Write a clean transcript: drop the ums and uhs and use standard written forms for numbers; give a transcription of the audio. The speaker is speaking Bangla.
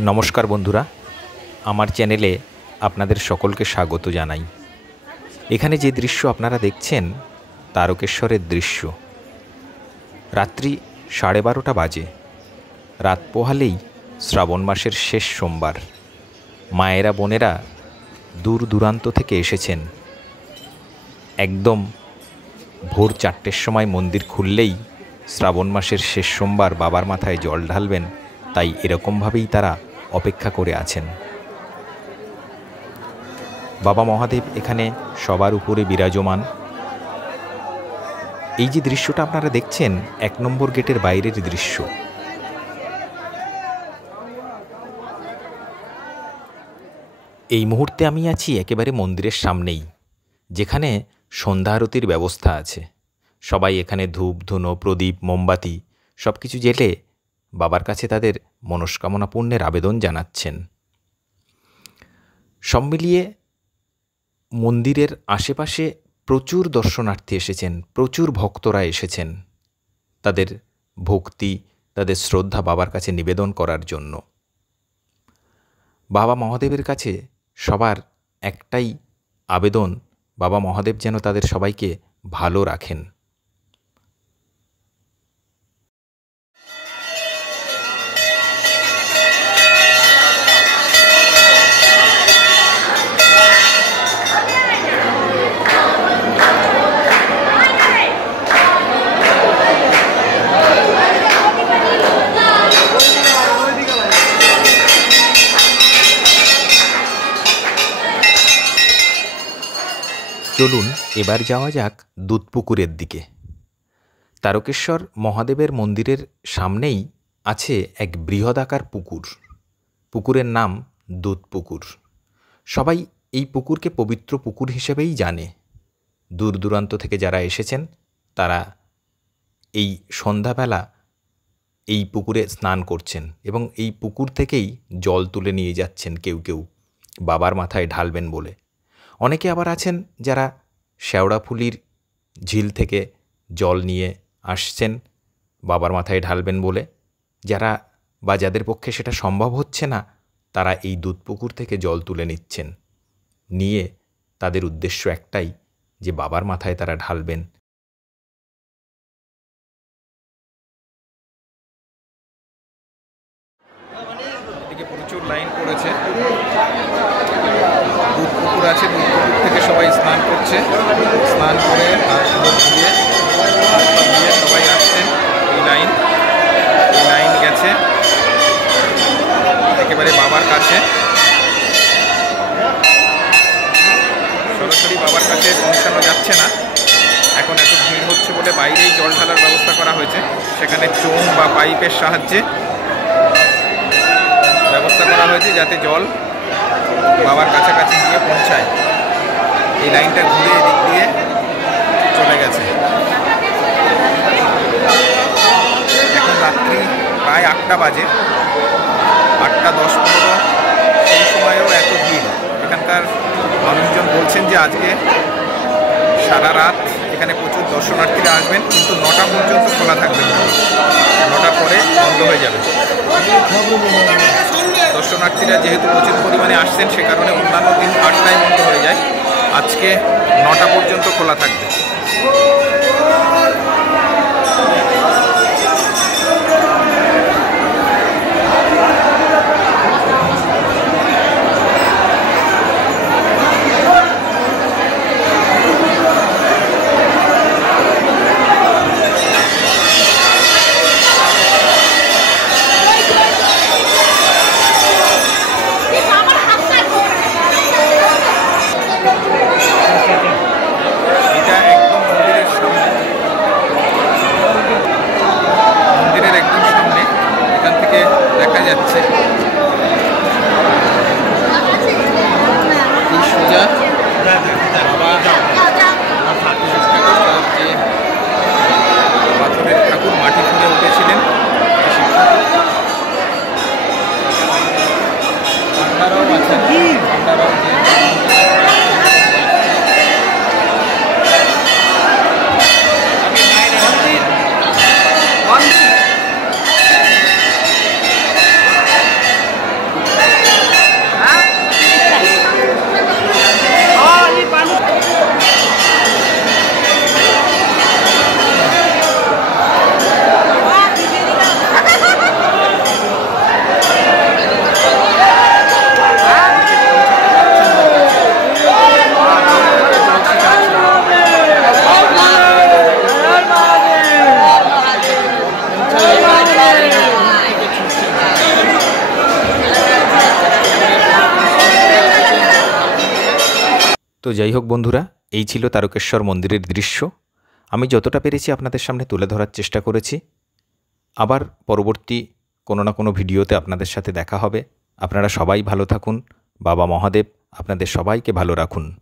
নমস্কার বন্ধুরা, আমার চ্যানেলে আপনাদের সকলকে স্বাগত জানাই। এখানে যে দৃশ্য আপনারা দেখছেন তারকেশ্বরের দৃশ্য। রাত্রি 12:30 বাজে। রাত পোহালেই শ্রাবণ মাসের শেষ সোমবার। মায়েরা বোনেরা দূর দূরান্ত থেকে এসেছেন। একদম ভোর 4টের সময় মন্দির খুললেই শ্রাবণ মাসের শেষ সোমবার বাবার মাথায় জল ঢালবেন, তাই এরকমভাবেই তারা অপেক্ষা করে আছেন। বাবা মহাদেব এখানে সবার উপরে বিরাজমান। এই যে দৃশ্যটা আপনারা দেখছেন 1 নম্বর গেটের বাইরের দৃশ্য। এই মুহূর্তে আমি আছি একেবারে মন্দিরের সামনেই, যেখানে সন্ধ্যা আরতির ব্যবস্থা আছে। সবাই এখানে ধূপ ধুনো প্রদীপ মোমবাতি সব কিছু জ্বেলে বাবার কাছে তাদের মনস্কামনা পূর্ণের আবেদন জানাচ্ছেন। সব মিলিয়ে মন্দিরের আশেপাশে প্রচুর দর্শনার্থী এসেছেন, প্রচুর ভক্তরা এসেছেন তাদের ভক্তি, তাদের শ্রদ্ধা বাবার কাছে নিবেদন করার জন্য। বাবা মহাদেবের কাছে সবার একটাই আবেদন, বাবা মহাদেব যেন তাদের সবাইকে ভালো রাখেন। চলুন এবার যাওয়া যাক দুধপুকুরের দিকে। তারকেশ্বর মহাদেবের মন্দিরের সামনেই আছে এক বৃহদাকার পুকুর। পুকুরের নাম দুধপুকুর। সবাই এই পুকুরকে পবিত্র পুকুর হিসেবেই জানে। দূর দূরান্ত থেকে যারা এসেছেন তারা এই সন্ধ্যাবেলা এই পুকুরে স্নান করছেন এবং এই পুকুর থেকেই জল তুলে নিয়ে যাচ্ছেন কেউ কেউ বাবার মাথায় ঢালবেন বলে। অনেকে আবার আছেন যারা শেওড়াফুলির ঝিল থেকে জল নিয়ে আসছেন বাবার মাথায় ঢালবেন বলে। যারা বা যাদের পক্ষে সেটা সম্ভব হচ্ছে না, তারা এই দুধপুকুর থেকে জল তুলে নিচ্ছেন। নিয়ে তাদের উদ্দেশ্য একটাই, যে বাবার মাথায় তারা ঢালবেন। এদিকে প্রচুর লাইন পড়েছে। দুধপুকুর আছে, দুধপুকুর থেকে সবাই স্নান করছে। স্নান করে দিয়ে সবাই আসছেন। এই লাইন গেছে একেবারে বাবার কাছে। সরাসরি বাবার কাছে পৌঁছানো যাচ্ছে না, এখন এত ভিড় হচ্ছে বলে বাইরেই জল ঢালার ব্যবস্থা করা হয়েছে। সেখানে চোঙ বা পাইপের সাহায্যে ব্যবস্থা করা হয়েছে যাতে জল বাবার কাছাকাছি গিয়ে পৌঁছায়। এই লাইনটা ঘুরে এদিক দিয়ে চলে গেছে। এখন রাত্রি প্রায় 8টা বাজে, 8টা 10-15। সেই সময়েও এত ভিড়। এখানকার মানুষজন বলছেন যে আজকে সারা রাত এখানে প্রচুর দর্শনার্থীরা আসবেন, কিন্তু 9টা পর্যন্ত খোলা থাকবে। 9টার পরে বন্ধ হয়ে যাবে। দর্শনার্থীরা যেহেতু প্রচুর পরিমাণে আসছেন, সে কারণে অন্যান্য দিন 8টায় বন্ধ হয়ে যায়। আজকে 9টা পর্যন্ত খোলা থাকবে। তো যাই হোক বন্ধুরা, এই ছিল তারকেশ্বর মন্দিরের দৃশ্য। আমি যতটা পেরেছি আপনাদের সামনে তুলে ধরার চেষ্টা করেছি। আবার পরবর্তী কোনো না কোনো ভিডিওতে আপনাদের সাথে দেখা হবে। আপনারা সবাই ভালো থাকুন। বাবা মহাদেব আপনাদের সবাইকে ভালো রাখুন।